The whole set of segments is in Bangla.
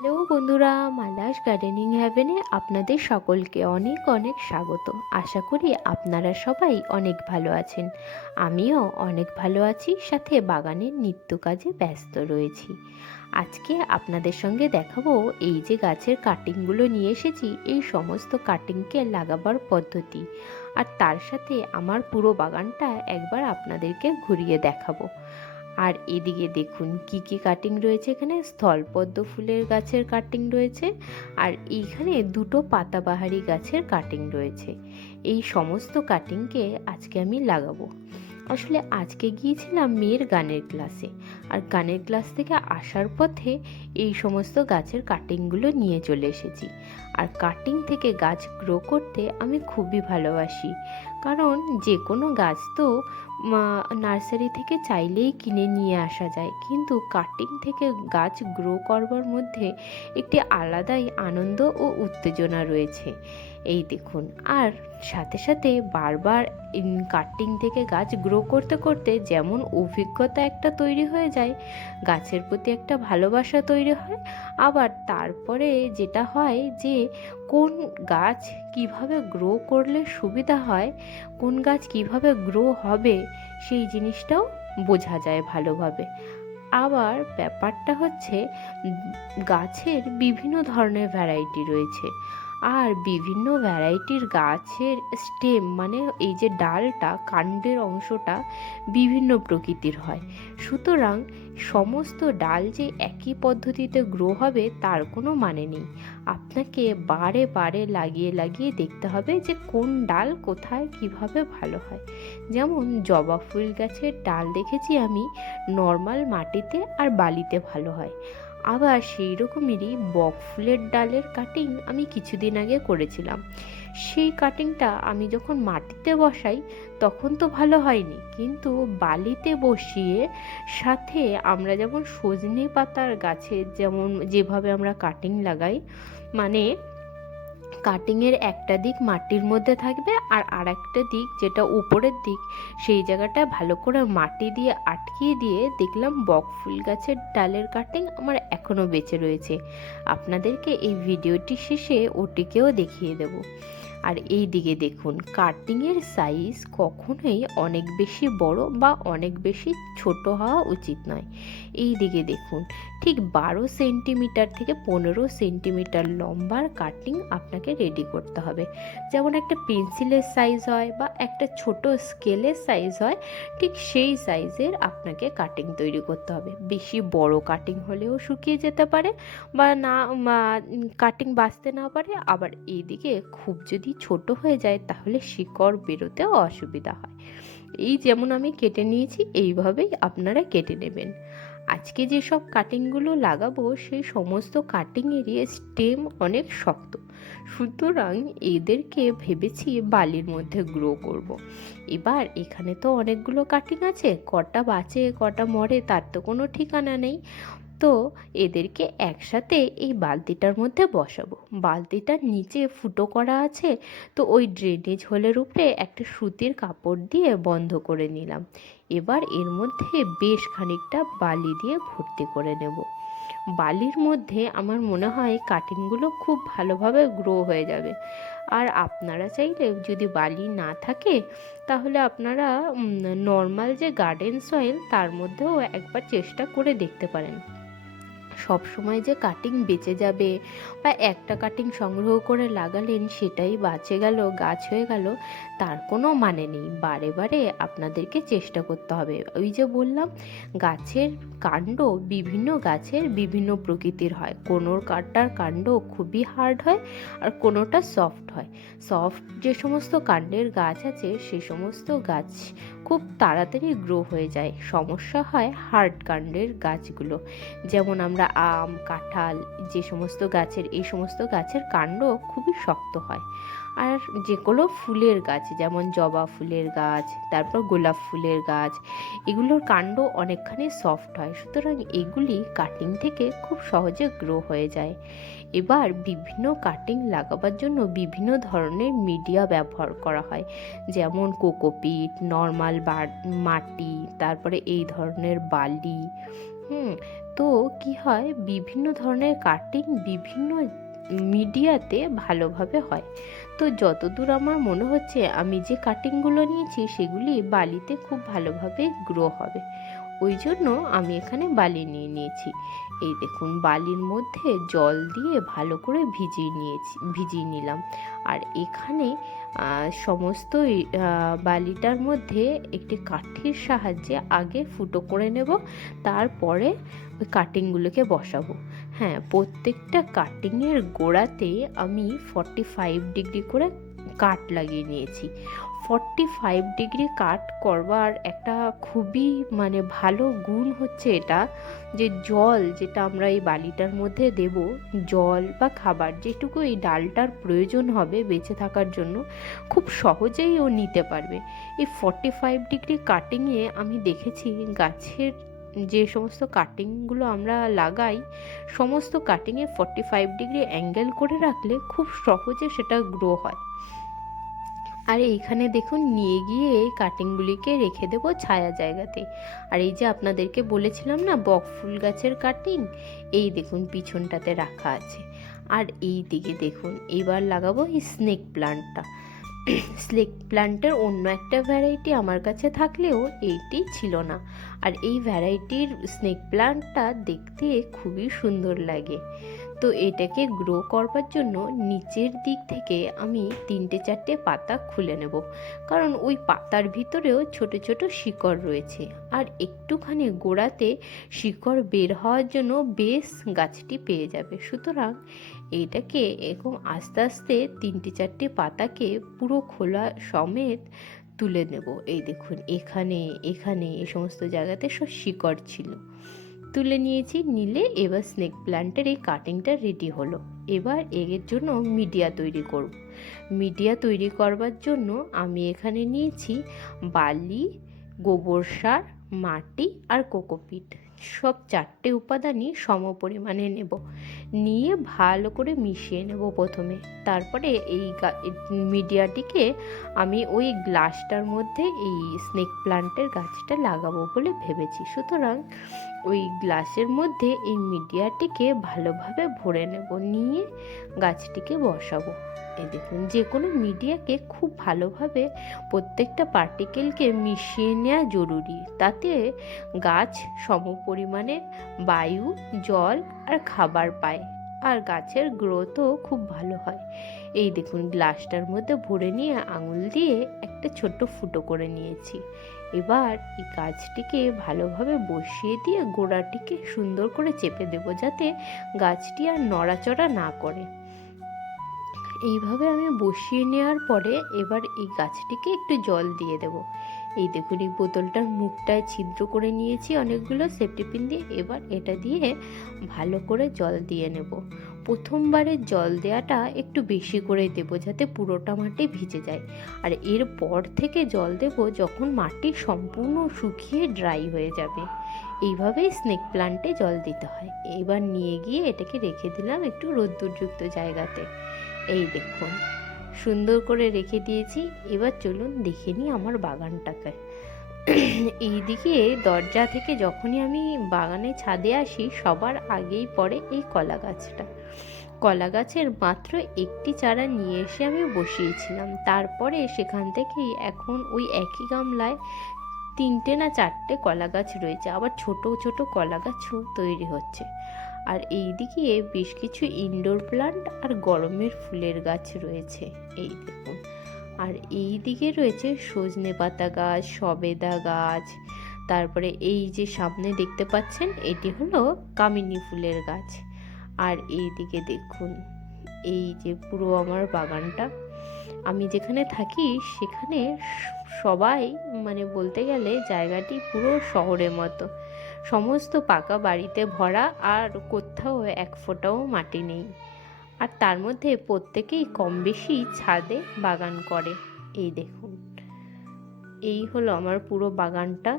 হ্যালো বন্ধুরা, মালাস গার্ডেনিং হ্যাভেনে আপনাদের সকলকে অনেক অনেক স্বাগত। আশা করি আপনারা সবাই অনেক ভালো আছেন। আমিও অনেক ভালো আছি, সাথে বাগানের নিত্য কাজে ব্যস্ত রয়েছি। আজকে আপনাদের সঙ্গে দেখাবো এই যে গাছের কাটিংগুলো নিয়ে এসেছি, এই সমস্ত কাটিংকে লাগাবার পদ্ধতি, আর তার সাথে আমার পুরো বাগানটা একবার আপনাদেরকে ঘুরিয়ে দেখাবো। আর এদিকে দেখুন কি কি কাটিং রয়েছে। এখানে স্থলপদ্ম ফুলের গাছের কাটিং রয়েছে, আর এইখানে দুটো পাতাবাহারি গাছের কাটিং রয়েছে। এই সমস্ত কাটিংকে আজকে আমি লাগাবো। আসলে আজকে গিয়েছিলাম মেয়ের গানের ক্লাসে, আর গানের ক্লাস থেকে আসার পথে এই সমস্ত গাছের কাটিংগুলো নিয়ে চলে এসেছি। আর কাটিং থেকে গাছ গ্রো করতে আমি খুবই ভালোবাসি, কারণ যে কোনো গাছ তো নার্সারি থেকে চাইলেই কিনে নিয়ে আসা যায়, কিন্তু কাটিং থেকে গাছ গ্রো করবার মধ্যে একটি আলাদাই আনন্দ ও উত্তেজনা রয়েছে। এই দেখুন, আর সাথে সাথে বারবার কাটিং থেকে গাছ গ্রো করতে করতে যেমন অভিজ্ঞতা একটা তৈরি হয়ে যায়, গাছের প্রতি একটা ভালোবাসা তৈরি হয়। আবার তারপরে যেটা হয় যে কোন গাছ কিভাবে গ্রো করলে সুবিধা হয়, কোন গাছ কিভাবে গ্রো হবে, সেই জিনিসটাও বোঝা যায় ভালোভাবে। আবার ব্যাপারটা হচ্ছে গাছের বিভিন্ন ধরনের ভ্যারাইটি রয়েছে, আর বিভিন্ন ভ্যারাইটির গাছের স্টেম মানে এই যে ডালটা, কাণ্ডের অংশটা বিভিন্ন প্রকৃতির হয়। সুতরাং সমস্ত ডাল যে একই পদ্ধতিতে গ্রো হবে তার কোনো মানে নেই। আপনাকে বারে বারে লাগিয়ে লাগিয়ে দেখতে হবে যে কোন ডাল কোথায় কিভাবে ভালো হয়। যেমন জবা ফুল গাছের ডাল দেখেছি আমি নর্মাল মাটিতে আর বালিতে ভালো হয়। আবার সেই রকমেরই বক ফুলের ডালের কাটিং আমি কিছুদিন আগে করেছিলাম। সেই কাটিংটা আমি যখন মাটিতে বসাই তখন তো ভালো হয়নি, কিন্তু বালিতে বসিয়ে সাথে আমরা যেমন সজনে পাতার গাছে যেমন যেভাবে আমরা কাটিং লাগাই, মানে কাটিংয়ের একটা দিক মাটির মধ্যে থাকবে আর আরেকটা দিক যেটা উপরের দিক, সেই জায়গাটা ভালো করে মাটি দিয়ে আটকিয়ে দিয়ে দেখলাম বক ফুল গাছের ডালের কাটিং আমার এখনও বেঁচে রয়েছে। আপনাদেরকে এই ভিডিওটি শেষে ওটিকেও দেখিয়ে দেব। আর এই দিকে দেখুন, কাটিংয়ের সাইজ কখনোই অনেক বেশি বড় বা অনেক বেশি ছোট হওয়া উচিত নয়। এই দিকে দেখুন, ঠিক 12 সেন্টিমিটার থেকে 15 সেন্টিমিটার লম্বার কাটিং আপনাকে রেডি করতে হবে। যেমন একটা পেন্সিলের সাইজ হয় বা একটা ছোট স্কেলের সাইজ হয়, ঠিক সেই সাইজের আপনাকে কাটিং তৈরি করতে হবে। বেশি বড় কাটিং হলেও শুকিয়ে যেতে পারে বা না, কাটিং বাঁচতে না পারে। আবার এইদিকে খুব যদি ছোট হয়ে যায় তাহলে শিকড় বেরোতেও অসুবিধা হয়। এই যেমন আমি কেটে নিয়েছি, এইভাবেই আপনারা কেটে নেবেন। আজকে যেসব কাটিংগুলো লাগাবো সেই সমস্ত কাটিংয়েরই স্টেম অনেক শক্ত, সুতরাং এদেরকে ভেবেছি বালির মধ্যে গ্রো করব। এবার এখানে তো অনেকগুলো কাটিং আছে, কটা বাঁচে কটা মরে তার তো কোনো ঠিকানা নেই। তো এদেরকে একসাথে এই বালতিটার মধ্যে বসাবো। বালতিটার নিচে ফুটো করা আছে, তো ওই ড্রেনেজ হোলের উপরে একটা সুতির কাপড় দিয়ে বন্ধ করে নিলাম। এবার এর মধ্যে বেশ খানিকটা বালি দিয়ে ভর্তি করে নেব। বালির মধ্যে আমার মনে হয় কাটিংগুলো খুব ভালোভাবে গ্রো হয়ে যাবে। আর আপনারা চাইলে যদি বালি না থাকে তাহলে আপনারা নর্মাল যে গার্ডেন সয়েল তার মধ্যেও একবার চেষ্টা করে দেখতে পারেন। সব সময় যে কাটিং বেঁচে যাবে বা একটা কাটিং সংগ্রহ করে লাগালেন সেটাই বাঁচে গেল, গাছ হয়ে গেল, তার কোনো মানে নেই। বারে বারে আপনাদেরকে চেষ্টা করতে হবে। ওই যে বললাম, গাছের কাণ্ড বিভিন্ন গাছের বিভিন্ন প্রকৃতির হয়। কোনো কাটার কাণ্ড খুবই হার্ড হয় আর কোনোটা সফট হয়। সফট যে সমস্ত কাণ্ডের গাছ আছে সে সমস্ত গাছ খুব তাড়াতাড়ি গ্রো হয়ে যায়। সমস্যা হয় হার্ড কাণ্ডের গাছগুলো, যেমন আমরা আম, কাঁঠাল, যে সমস্ত গাছের এই সমস্ত গাছের কাণ্ড খুবই শক্ত হয়। আর যেগুলো ফুলের গাছ যেমন জবা ফুলের গাছ, তারপর গোলাপ ফুলের গাছ, এগুলোর কাণ্ড অনেকখানি সফট হয়, সুতরাং এগুলি কাটিং থেকে খুব সহজে গ্রো হয়ে যায়। এবার বিভিন্ন কাটিং লাগাবার জন্য বিভিন্ন ধরনের মিডিয়া ব্যবহার করা হয়, যেমন কোকোপিট, নর্মাল মাটি, তারপরে এই ধরনের বালি, হুম। তো কি হয়, বিভিন্ন ধরনের কাটিং বিভিন্ন মিডিয়াতে ভালোভাবে হয়। তো যতদূর আমার মনে হচ্ছে আমি যে কাটিংগুলো নিয়েছি সেগুলি বালিতে খুব ভালোভাবে গ্রো হবে, ওই জন্য আমি এখানে বালি নিয়ে নিয়েছি। এই দেখুন, বালির মধ্যে জল দিয়ে ভালো করে ভিজিয়ে নিলাম। আর এখানে সমস্তই বালিটার মধ্যে একটি কাঠির সাহায্যে আগে ফুটো করে নেব, তারপরে ওই কাটিংগুলোকে বসাবো। হ্যাঁ, প্রত্যেকটা কাটিংয়ের গোড়াতে আমি 45 ডিগ্রি করে কাট লাগিয়ে নিয়েছি। 45 ডিগ্রি কাট করবার একটা খুবই ভালো গুণ হচ্ছে এটা, যে জল যেটা আমরা এই বালিটার মধ্যে দেব, জল বা খাবার যেটুকু এই ডালটার প্রয়োজন হবে বেঁচে থাকার জন্য, খুব সহজেই ও নিতে পারবে। এই 45 ডিগ্রি কাটিংয়ে আমি দেখেছি গাছের যে সমস্ত কাটিংগুলো আমরা লাগাই, সমস্ত কাটিংয়ে 45 ডিগ্রি অ্যাঙ্গেল করে রাখলে খুব সহজে সেটা গ্রো হয়। আর এইখানে দেখুন, নিয়ে গিয়ে এই কাটিংগুলিকে রেখে দেবো ছায়া জায়গাতে। আর এই যে আপনাদেরকে বলেছিলাম না বকফুল গাছের কাটিং, এই দেখুন পিছনটাতে রাখা আছে। আর এই দিকে দেখুন, এবার লাগাবো এই স্নেক প্লান্টটা। স্নেক প্লান্টের অন্য একটা ভ্যারাইটি আমার কাছে থাকলেও এইটি ছিল না। আর এই ভ্যারাইটির স্নেক প্লান্টটা দেখতে খুবই সুন্দর লাগে। তো এটাকে গ্রো করবার জন্য নিচের দিক থেকে আমি 3-4টে পাতা খুলে নেব, কারণ ওই পাতার ভিতরেও ছোট ছোট শিকড় রয়েছে। আর একটুখানি গোড়াতে শিকড় বের হওয়ার জন্য বেশ গাছটি পেয়ে যাবে। সুতরাং এইটাকে এরকম আস্তে আস্তে 3-4টে পাতাকে পুরো খোলা সমেত তুলে নেব। এই দেখুন, এখানে এখানে এই সমস্ত জায়গাতে সব শিকড় ছিল, তুলে নিয়েছি। নিলে এবার স্নেক প্ল্যান্টের এই কাটিংটা রেডি হলো। এবার এর জন্য মিডিয়া তৈরি করব। মিডিয়া তৈরি করবার জন্য আমি এখানে নিয়েছি বালি, গোবর সার, মাটি আর কোকোপিট। সব 4টে উপাদানই সম পরিমাণে নেব, নিয়ে ভালো করে মিশিয়ে নেব প্রথমে। তারপরে এই মিডিয়াটিকে আমি ওই গ্লাসটার মধ্যে এই স্নেক প্লান্টের গাছটা লাগাবো বলে ভেবেছি। সুতরাং ওই গ্লাসের মধ্যে এই মিডিয়াটিকে ভালোভাবে ভরে নেব, নিয়ে গাছটিকে বসাবো। এই দেখুন, যে কোনো মিডিয়াকে খুব ভালোভাবে প্রত্যেকটা পার্টিকেলকে মিশিয়ে নেওয়া জরুরি, তাতে গাছ সম পরিমাণে বায়ু, জল আর খাবার পায়, আর গাছের গ্রোথও খুব ভালো হয়। এই দেখুন, গ্লাসটার মধ্যে ভরে নিয়ে আঙুল দিয়ে একটা ছোট্ট ফুটো করে নিয়েছি। এবার এই গাছটিকে ভালোভাবে বসিয়ে দিয়ে গোড়াটিকে সুন্দর করে চেপে দেব, যাতে গাছটি আর নড়াচড়া না করে। এইভাবে আমি বসিয়ে নেওয়ার পরে এবার এই গাছটিকে একটু জল দিয়ে দেব। এই দেখুন, এই বোতলটার মুখটায় ছিদ্র করে নিয়েছি অনেকগুলো সেফটি পিন দিয়ে। এবার এটা দিয়ে ভালো করে জল দিয়ে নেব। প্রথমবারে জল দেওয়াটা একটু বেশি করে দেব, যাতে পুরোটা মাটি ভিজে যায়। আর এরপর থেকে জল দেব যখন মাটি সম্পূর্ণ শুকিয়ে ড্রাই হয়ে যাবে। এইভাবেই স্নেক প্লান্টে জল দিতে হয়। এবার নিয়ে গিয়ে এটাকে রেখে দিলাম একটু রোদ্দুরযুক্ত জায়গাতে। এই দেখুন, সুন্দর করে রেখে দিয়েছি। এবার চলুন দেখে নিই আমার বাগানটাকে। এইদিকে দরজা থেকে যখনই আমি বাগানে ছাদে আসি, সবার আগেই পড়ে এই কলা গাছটা। কলা গাছের মাত্র একটি চারা নিয়ে এসে আমি বসিয়েছিলাম। তারপরে সেখান থেকেই এখন ওই একই গামলায় 3টে না 4টে কলা গাছ রয়েছে, আবার ছোট ছোট কলা গাছও তৈরি হচ্ছে। আর এই দিকে বেশ কিছু ইনডোর প্লান্ট আর গরমের ফুলের গাছ রয়েছে, এই দেখুন। আর এই দিকে রয়েছে সজনে পাতা গাছ, সবেদা গাছ, তারপরে এই যে সামনে দেখতে পাচ্ছেন এটি হলো কামিনী ফুলের গাছ। আর এই দিকে দেখুন, এই যে পুরো আমার বাগানটা, আমি যেখানে থাকি সেখানে সবাই বলতে গেলে জায়গাটি পুরো শহরের মতো, সমস্ত পাকা বাড়িতে ভরা, আর কোথাও এক ফোঁটাও মাটি নেই। আর তার মধ্যে প্রত্যেকেই কম বেশি ছাদে বাগান করে। এই দেখুন, এই হলো আমার পুরো বাগানটা।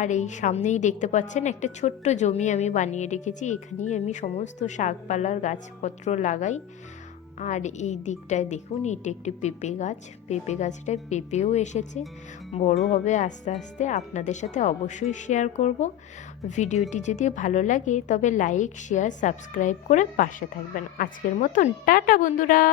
আর এই সামনেই দেখতে পাচ্ছেন একটা ছোট্ট জমি আমি বানিয়ে রেখেছি, এখানেই আমি সমস্ত শাকপালার গাছপত্র লাগাই। আর এই দিকটায় দেখুন, এটা একটি পেঁপে গাছ। পেঁপে গাছটায় পেঁপেও এসেছে, বড় হবে আস্তে আস্তে, আপনাদের সাথে অবশ্যই শেয়ার করব। ভিডিওটি যদি ভালো লাগে তবে লাইক, শেয়ার, সাবস্ক্রাইব করে পাশে থাকবেন। আজকের মতন টাটা বন্ধুরা।